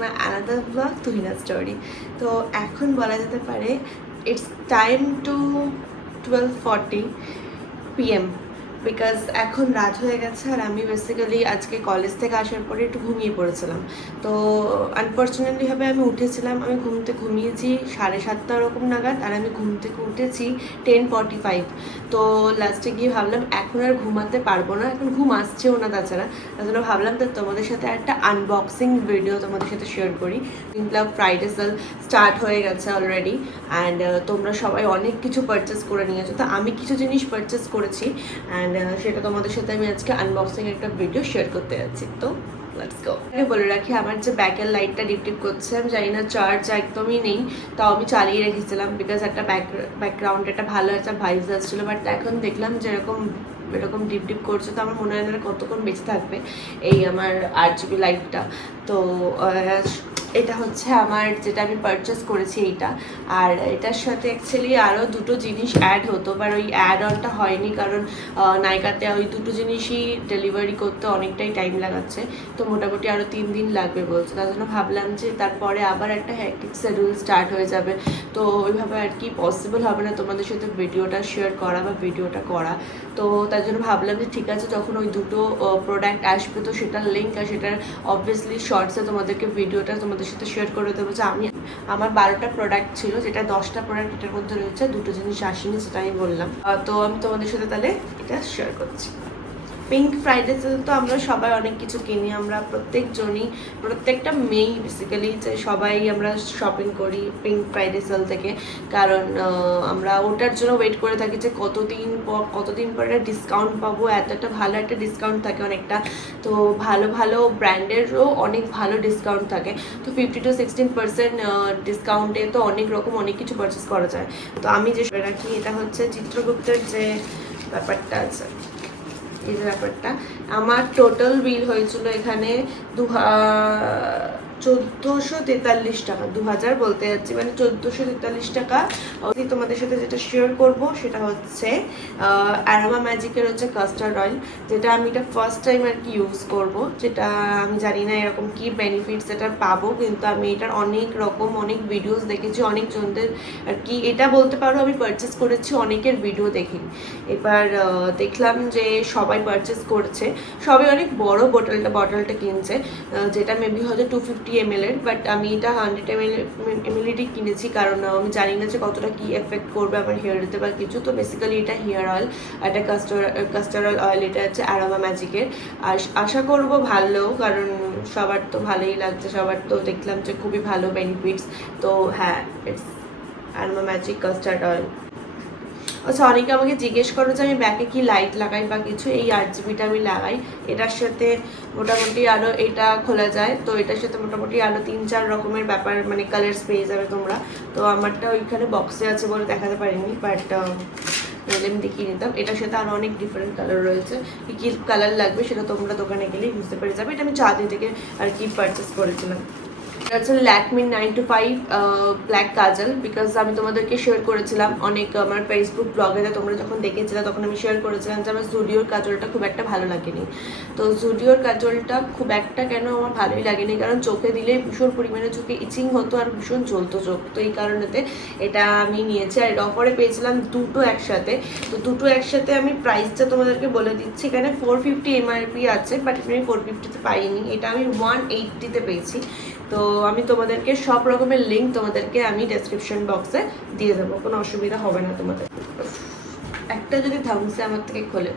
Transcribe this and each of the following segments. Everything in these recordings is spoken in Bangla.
My another blog Tuhina story. তো এখন বলা যেতে পারে it's time to 12:40 PM, because এখন রাত হয়ে গেছে আর আমি বেসিক্যালি আজকে কলেজ থেকে আসার পরে একটু ঘুমিয়ে পড়েছিলাম। তো আনফর্চুনেটলিভাবে আমি উঠেছিলাম, আমি ঘুমিয়েছি 7:30 ওরকম নাগাদ, আর আমি ঘুম থেকে উঠেছি 10:45। তো লাস্টে গিয়ে ভাবলাম এখন আর ঘুমাতে পারবো না, এখন ঘুম আসছেও না তাছাড়া। তার জন্য ভাবলাম তো তোমাদের সাথে একটা আনবক্সিং ভিডিও তোমাদের সাথে শেয়ার করি। ক্লাব ফ্রাইডে সেল স্টার্ট হয়ে গেছে অলরেডি, অ্যান্ড তোমরা সবাই অনেক কিছু পারচেস করে নিয়েছো। তো আমি কিছু জিনিস পারচেস করেছি, অ্যান্ড সেটা তোমাদের সাথে আমি আজকে আনবক্সিং একটা ভিডিও শেয়ার করতে যাচ্ছি। তো লেটস গো। বলে রাখি, আমার যে ব্যাকের লাইটটা ডিপটিপ করছে, আমি জানি না চার্জ একদমই নেই, তাও আমি চালিয়ে রেখেছিলাম বিকজ একটা ব্যাকগ্রাউন্ড একটা ভালো একটা ভাইবস আসছিলো। বাট এখন দেখলাম এরকম ডিপ করছে, তো আমার মনে হয় না কতক্ষণ বেঁচে থাকবে এই আমার RGB লাইটটা। তো এটা হচ্ছে আমার যেটা আমি পারচেস করেছি এইটা, আর এটার সাথে অ্যাকচুয়ালি আরও দুটো জিনিস অ্যাড হতো, বাট ওই অ্যাড অনটা হয়নি কারণ নাইকাতে ওই দুটো জিনিসই ডেলিভারি করতে অনেকটাই টাইম লাগাচ্ছে। তো মোটামুটি আরও 3 দিন লাগবে বলছে। তার জন্য ভাবলাম যে তারপরে আবার একটা হ্যাকটিক শিডিউল স্টার্ট হয়ে যাবে, তো ওইভাবে আর কি পসিবল হবে না তোমাদের সাথে ভিডিওটা শেয়ার করা বা ভিডিওটা করা। তো তার জন্য ভাবলাম যে ঠিক আছে, যখন ওই দুটো প্রোডাক্ট আসবে তো সেটার লিঙ্ক আর সেটার অবভিয়াসলি শর্টসে তোমাদেরকে ভিডিওটা তোমাদের সাথে শেয়ার করে দেবো। যে আমার 12টা প্রোডাক্ট ছিল, যেটা 10টা প্রোডাক্ট এটার মধ্যে রয়েছে, দুটো জিনিস আসেনি সেটা আমি বললাম। তো আমি তোমাদের সাথে তাহলে এটা শেয়ার করছি। পিঙ্ক ফ্রাইডে সেল তো আমরা সবাই অনেক কিছু কিনি, আমরা প্রত্যেকটা মেয়েই বেসিক্যালি যে সবাই আমরা শপিং করি পিঙ্ক ফ্রাইডে সেল থেকে, কারণ আমরা ওটার জন্য ওয়েট করে থাকি যে কতদিন পর একটা ডিসকাউন্ট পাবো। একটা ভালো একটা ডিসকাউন্ট থাকে অনেকটা, তো ভালো ব্র্যান্ডেরও অনেক ভালো ডিসকাউন্ট থাকে। তো 50 to 16% ডিসকাউন্টে তো অনেক কিছু পারচেস করা যায়। তো আমি যে রাখি, এটা হচ্ছে চিত্রগুপ্তের যে ব্যাপারটা আছে, এই যে ব্যাপারটা, আমার টোটাল বিল হয়েছিল এখানে 1443 টাকা। 2000 বলতে যাচ্ছি, মানে 1443 টাকা। তোমাদের সাথে যেটা শেয়ার করব সেটা হচ্ছে অ্যারোমা ম্যাজিকের হচ্ছে কাস্টার্ড অয়েল, যেটা আমি এটা ফার্স্ট টাইম আর কি ইউজ করব। যেটা আমি জানি না এরকম কি বেনিফিটস এটা পাবো, কিন্তু আমি এটার অনেক ভিডিওস দেখেছি অনেকজনদের আর কি। এটা বলতে পারো আমি পারচেস করেছি অনেকের ভিডিও দেখে। এবার দেখলাম যে সবাই পারচেস করছে, সবাই অনেক বড় বটলটা কিনছে, যেটা মেবি হয়তো 250 ml এর, বাট আমি এটা 100 ml কিনেছি, কারণ আমি জানি না যে কতটা কি এফেক্ট করবে আমার হেয়ারেতে বা কিছু। তো বেসিক্যালি এটা হেয়ার অয়েল, একটা কাস্টার্ড অয়েল, এটা হচ্ছে অ্যারোমা ম্যাজিকের। আর আশা করব ভালো, কারণ সবার তো ভালোই লাগছে, সবার তো দেখলাম যে খুবই ভালো বেনিফিটস। তো হ্যাঁ, it's aroma magic custard oil. আচ্ছা, অনেকে আমাকে জিজ্ঞেস করো যে আমি ব্যাকে কি লাইট লাগাই বা কিছু। এই RGBটা আমি লাগাই, এটার সাথে মোটামুটি আরও এটা খোলা যায়, তো এটার সাথে মোটামুটি আরও 3-4 রকমের ব্যাপার মানে কালার্স পেয়ে যাবে তোমরা। তো আমারটা ওইখানে বক্সে আছে বলে দেখাতে পারিনি, বাট আমি দেখিয়ে নিতাম। এটার সাথে আরও অনেক ডিফারেন্ট কালার রয়েছে, কী কালার লাগবে সেটা তোমরা দোকানে গেলেই বুঝতে পেরে যাবে। এটা আমি চাঁদি থেকে আর কি পারচেস করেছিলাম। এটা হচ্ছে Lakme 9 to 5 black Kajal, because আমি তোমাদেরকে শেয়ার করেছিলাম অনেক আমার ফেসবুক ব্লগেতে, তোমরা যখন দেখেছিলে তখন আমি শেয়ার করেছিলাম যে আমার জুডিওর কাজলটা খুব একটা ভালো লাগেনি। তো জুডিওর কাজলটা খুব একটা কেন আমার ভালোই লাগেনি, কারণ চোখে দিলে ভীষণ পরিমাণে চোখে ইচিং হতো আর ভীষণ জ্বলতো চোখ। তো এই কারণেতে এটা আমি নিয়েছি, আর অফারে পেয়েছিলাম দুটো একসাথে। তো দুটো একসাথে আমি প্রাইসটা তোমাদেরকে বলে দিচ্ছি, এখানে 450 MRP আছে, বাট আমি 450-তে পাইনি, এটা আমি 180-তে পেয়েছি। তো আমি তোমাদেরকে সব রকমের লিঙ্ক তোমাদেরকে আমি ডেসক্রিপশন বক্সে দিয়ে দেবো, কোনো অসুবিধা হবে না তোমাদের। একটা যদি থামসে আমার থেকে খোলে।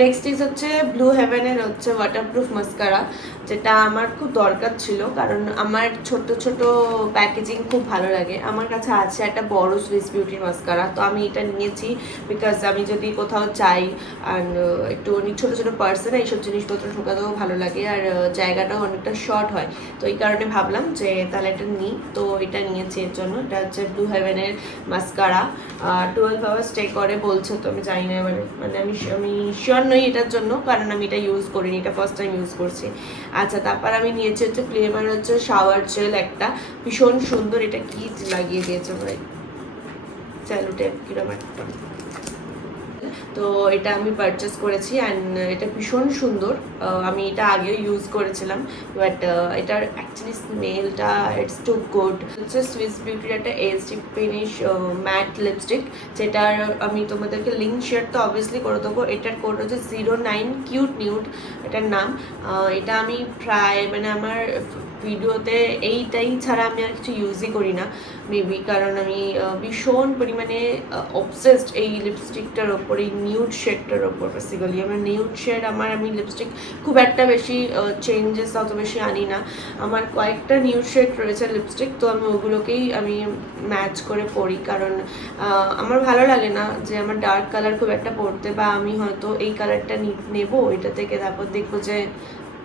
নেক্সট হচ্ছে ব্লু হেভেনের হচ্ছে ওয়াটারপ্রুফ মাস্কারা, যেটা আমার খুব দরকার ছিল, কারণ আমার ছোট প্যাকেজিং খুব ভালো লাগে। আমার কাছে আছে একটা বড় সুইস বিউটির মাস্কারা, তো আমি এটা নিয়েছি বিকজ আমি যদি কোথাও চাই অ্যান্ড একটু অনেক ছোটো পার্সনে এইসব জিনিসপত্র ঢোকাতেও ভালো লাগে, আর জায়গাটাও অনেকটা শর্ট হয়। তো এই কারণে ভাবলাম যে তাহলে এটা নিই, তো এটা নিয়েছি এর জন্য। এটা হচ্ছে ব্লু হেভেনের মাস্কারা, 12 আওয়ার্স স্টে করে বলছে, তো আমি জানি না, মানে আমি শিওর নই এটার জন্য, কারণ আমি এটা ইউজ করিনি, এটা ফার্স্ট টাইম ইউজ করছি। আচ্ছা, তারপর আমি নিয়েছি হচ্ছে ফ্লেভার হচ্ছে শাওয়ার জেল একটা, ভীষণ সুন্দর। এটা কি লাগিয়ে দিয়েছে ভাই, স্যালুটেপ কিরম একটা, তো এটা আমি পারচেস করেছি অ্যান্ড এটা ভীষণ সুন্দর। আমি এটা আগেও ইউজ করেছিলাম, বাট এটার অ্যাকচুয়ালি স্মেলটা ইটস টু গুড। হচ্ছে সুইস বিউটির একটা এইচডি ফিনিশ ম্যাট লিপস্টিক, যেটার আমি তোমাদেরকে লিঙ্ক শেয়ার তো অবভিয়াসলি করে দেবো। এটার কোড হচ্ছে 09 কিউট নিউড এটার নাম। এটা আমি প্রায় মানে আমার ভিডিওতে এইটাই ছাড়া আমি আর কিছু ইউজই করি না মেবি, কারণ আমি ভীষণ পরিমাণে অবসেসড এই লিপস্টিকটার ওপর, এই নিউড শেডটার ওপর। বেসিক্যালি আমার নিউড শেড, আমি লিপস্টিক খুব একটা বেশি চেঞ্জেস অত বেশি আনি না। আমার কয়েকটা নিউড শেড রয়েছে লিপস্টিক, তো আমি ওগুলোকেই আমি ম্যাচ করে পরি, কারণ আমার ভালো লাগে না যে আমার ডার্ক কালার খুব একটা পরতে, বা আমি হয়তো এই কালারটা নেবো এটা থেকে, তারপর দেখবো যে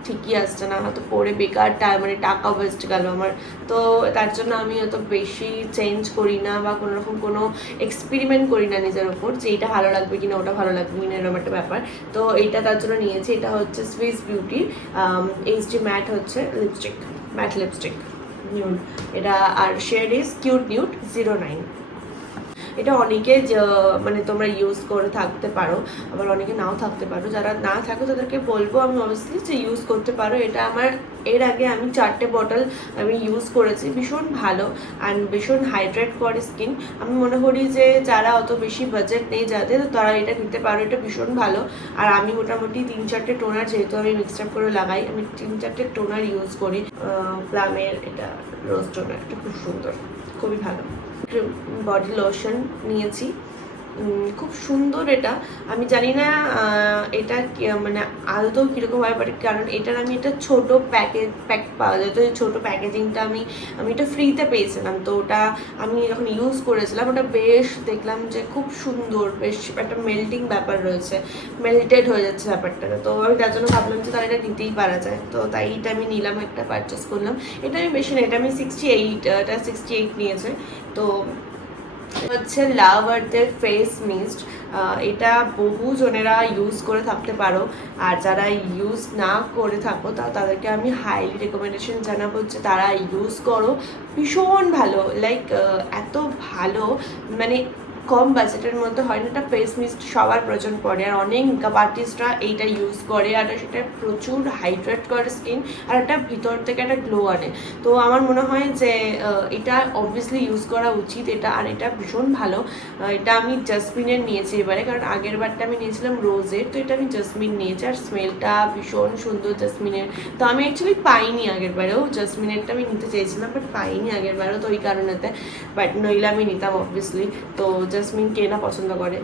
ঠিকই আসছে না, হয়তো পরে বেকার মানে টাকা ওয়েস্ট গেল আমার। তো তার জন্য আমি অত বেশি চেঞ্জ করি না বা কোনো রকম কোনো এক্সপেরিমেন্ট করি না নিজের ওপর যে এটা ভালো লাগবে কিনা ওটা ভালো লাগবে কিনা, এরকম একটা ব্যাপার। তো এইটা তার জন্য নিয়েছি। এটা হচ্ছে সুইস বিউটির এইচডি ম্যাট হচ্ছে লিপস্টিক, ম্যাট লিপস্টিক নিউড এটা, আর শেড ইজ কিউট নিউড 09। এটা অনেকে মানে তোমরা ইউজ করে থাকতে পারো, আবার অনেকে নাও থাকতে পারো। যারা না থাকো তাদেরকে বলবো আমি অবভিয়াসলি যে ইউজ করতে পারো। এটা আমার এর আগে আমি 4টে বটল আমি ইউজ করেছি, ভীষণ ভালো অ্যান্ড ভীষণ হাইড্রেট করে স্কিন। আমি মনে করি যে যারা অত বেশি বাজেট নেই যাদের, তারা এটা নিতে পারো, এটা ভীষণ ভালো। আর আমি মোটামুটি 3-4টে টোনার, যেহেতু আমি মিক্সড আপ করে লাগাই, আমি 3-4টে টোনার ইউজ করি। প্লামের এটা রোজ টোনার, এটা খুব সুন্দর, খুবই ভালো। বডি লোশন নিয়েছি, খুব সুন্দর এটা। আমি জানি না এটা মানে আদৌ কীরকম হয়, বাট কারণ এটার আমি এটা ছোটো প্যাক পাওয়া যায়, তো এই ছোটো প্যাকেজিংটা আমি এটা ফ্রিতে পেয়েছিলাম। তো ওটা আমি যখন ইউজ করেছিলাম, ওটা বেশ দেখলাম যে খুব সুন্দর, বেশ একটা মেল্টিং ব্যাপার রয়েছে, মেল্টেড হয়ে যাচ্ছে ব্যাপারটা। তো আমি তার জন্য ভাবলাম যে তার এটা নিতেই পারা যায়, তো তাই এটা আমি নিলাম, একটা পারচেস করলাম। এটা আমি বেশি না, এটা আমি 68 নিয়েছে। তো হচ্ছে লাভ আর্থের ফেস মিস্ট, এটা বহু জনেরা ইউজ করে থাকতে পারো, আর যারা ইউজ না করে থাকো তাদেরকে আমি হাইলি রেকমেন্ডেশন জানাবো যে তারা ইউজ করো। ভীষণ ভালো, লাইক এত ভালো, মানে কম বাজেটের মধ্যে হয় না। একটা ফেস মিস্ট সবার প্রয়োজন পড়ে, আর অনেক মেকআপ আর্টিস্টরা এইটা ইউজ করে, আর সেটা প্রচুর হাইড্রেট করে স্কিন, আর একটা ভিতর থেকে একটা গ্লো আনে। তো আমার মনে হয় যে এটা অবভিয়াসলি ইউজ করা উচিত এটা, আর এটা ভীষণ ভালো। এটা আমি জাসমিনের নিয়েছি এবারে, কারণ আগের বারটা আমি নিয়েছিলাম রোজের, তো এটা আমি জাসমিন নিয়েছি, আর স্মেলটা ভীষণ সুন্দর জাসমিনের। তো আমি অ্যাকচুয়ালি পাইনি আগের বারেও, জাসমিনেরটা আমি নিতে চেয়েছিলাম বাট পাইনি আগের বারেও, তো ওই কারণেতে, বাট নইলে আমি নিতাম অবভিয়াসলি। তো জাসমিন কে না পছন্দ করে।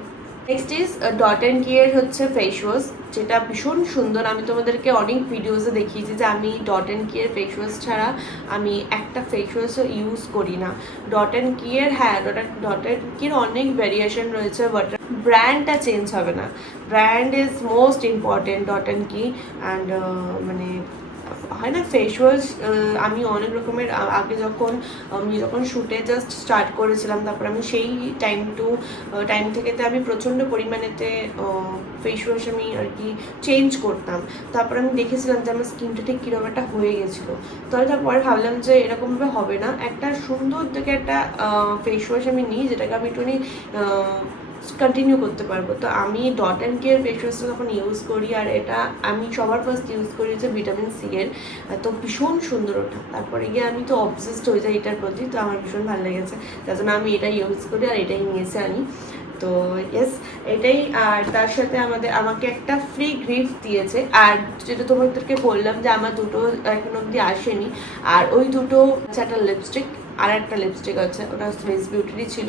নেক্সট ইজ ডট অ্যান্ড কি এর হচ্ছে ফেস ওয়াশ, যেটা ভীষণ সুন্দর। আমি তোমাদেরকে অনেক ভিডিওসে দেখিয়েছি যে আমি ডট অ্যান্ড কি এর ফেস ওয়াশ ছাড়া আমি একটা ফেস ওয়াশও ইউজ করি না। ডট অ্যান্ড কি এর, হ্যাঁ ডট অ্যান্ড কি এর অনেক ভ্যারিয়েশন রয়েছে, বাট ব্র্যান্ডটা চেঞ্জ হবে না। Brand is most important dot and কি। অ্যান্ড মানে হয় না ফেস ওয়াশ, আমি অনেক রকমের আগে যখন শ্যুটে জাস্ট স্টার্ট করেছিলাম, তারপর আমি সেই টাইম থেকে আমি প্রচণ্ড পরিমাণেতে ফেস ওয়াশ আমি আর কি চেঞ্জ করতাম। তারপর আমি দেখেছিলাম যে আমার স্কিনটা ঠিক কীরকম একটা হয়ে গেছিলো। তো তারপরে ভাবলাম যে এরকমভাবে হবে না, একটা সুন্দর থেকে একটা ফেস ওয়াশ আমি নিই, যেটাকে আমি একটুখানি কন্টিনিউ করতে পারবো। তো আমি ডট অ্যান্ড কেয়ার ফেস ওয়াশটা যখন ইউজ করি, আর এটা আমি সবার ফার্স্ট ইউজ করি হচ্ছে ভিটামিন সি এর, তো ভীষণ সুন্দর ওটা। তারপরে গিয়ে আমি তো অবসেসড হয়ে যাই এটার প্রতি, তো আমার ভীষণ ভালো লেগেছে, তার জন্য আমি এটা ইউজ করি আর এটাই নিয়েছি আমি। তো ইয়েস এটাই। আর তার সাথে আমাকে একটা ফ্রি গিফট দিয়েছে, আর যেটা তোমাদেরকে বললাম যে আমার দুটো এখন অবধি আসেনি, আর ওই দুটো হচ্ছে একটা লিপস্টিক আর একটা লিপস্টিক আছে, ওটা সুইস বিউটিরই ছিল,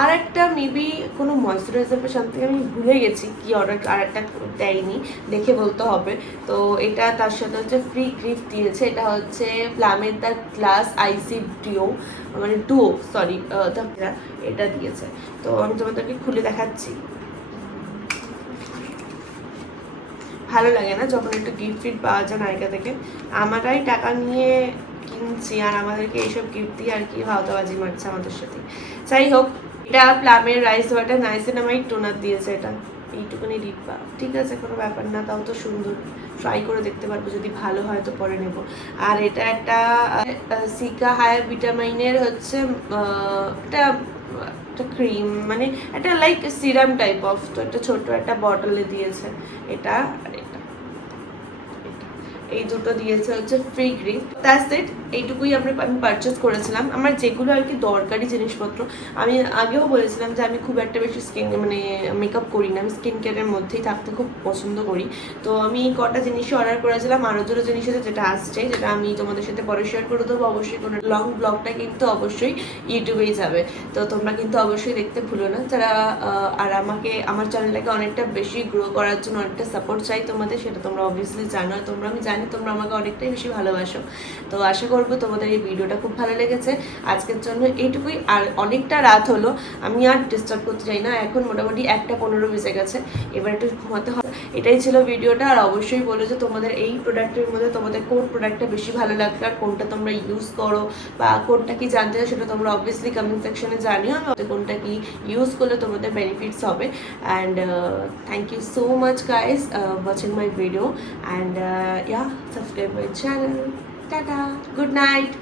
আর একটা মেবি কোনো ময়শ্চারাইজার বা সামথিং, আমি ভুলে গেছি কি অর্ডার, আর একটা দেয়নি, দেখে বলতে হবে। তো এটা তার সাথে হচ্ছে ফ্রি গিফট দিয়েছে, এটা হচ্ছে প্লামের দ্য গ্লাস আইসি ডিও, মানে ডুও সরি, এটা দিয়েছে। তো আমি তোমাদেরকে খুলে দেখাচ্ছি। ভালো লাগে না যখন একটু গিফট পাওয়া যায় নায়িকা থেকে? আমারাই টাকা নিয়ে কিনছি আর আমাদেরকে এইসব গিফট দিয়ে আর কি ভাওতাবাজি মারছে আমাদের সাথে। যাই হোক, এটা প্লামের রাইস ওয়াটার নাইসিনামাইড টোনার দিয়েছে, এটা এইটুকু একটুখানি লিখবা, ঠিক আছে, কোনো ব্যাপার না, তাও তো সুন্দর, ট্রাই করে দেখতে পারবো, যদি ভালো হয় তো পরে নেব। আর এটা একটা সিকা হায়া ভিটামিনের হচ্ছে একটা একটা ক্রিম, মানে একটা লাইক সিরাম টাইপ অফ, তো একটা ছোট একটা বটলে দিয়েছে এটা, আর এটা এই দুটো দিয়েছে হচ্ছে ফ্রি গ্রিপ। দ্যাটস ইট, এইটুকুই আমি পারচেস করেছিলাম। আমার যেগুলো আর কি দরকারি জিনিসপত্র, আমি আগেও বলেছিলাম যে আমি খুব একটা বেশি মানে মেকআপ করি না, আমি স্কিন কেয়ারের মধ্যেই থাকতে খুব পছন্দ করি। তো আমি এই কটা জিনিসই অর্ডার করেছিলাম, আরও দুটো জিনিস আছে যেটা আসছে, যেটা আমি তোমাদের সাথে পরে শেয়ার করে দেবো অবশ্যই। কোনো লং ব্লগটা কিন্তু অবশ্যই ইউটিউবেই যাবে, তো তোমরা কিন্তু অবশ্যই দেখতে ভুলো না। যারা আর আমাকে, আমার চ্যানেলটাকে অনেকটা বেশি গ্রো করার জন্য অনেকটা সাপোর্ট চাই তোমাদের, সেটা তোমরা অবভিয়াসলি জানো, তোমরা, আমি জানি তোমরা আমাকে অনেকটাই বেশি ভালোবাসো। তো আশা করবো তোমাদের এই ভিডিওটা খুব ভালো লেগেছে। আজকের জন্য এইটুকুই, আর অনেকটা রাত হলো, আমি আর ডিস্টার্ব করতে চাই না, এখন মোটামুটি 1:15 বেজে গেছে, এবার একটু ঘুমাতে হবে। এটাই ছিল ভিডিওটা। আর অবশ্যই বলো যে তোমাদের এই প্রোডাক্টের মধ্যে তোমাদের কোন প্রোডাক্টটা বেশি ভালো লাগবে, আর কোনটা তোমরা ইউজ করো, বা কোনটা কি জানতে চাও সেটা তোমরা অবভিয়াসলি কমেন্ট সেকশনে জানিও, আমি কোনটা কি ইউজ করলে তোমাদের বেনিফিটস হবে। And thank you so much guys watching my video, and yeah, subscribe my channel. Tata, good night.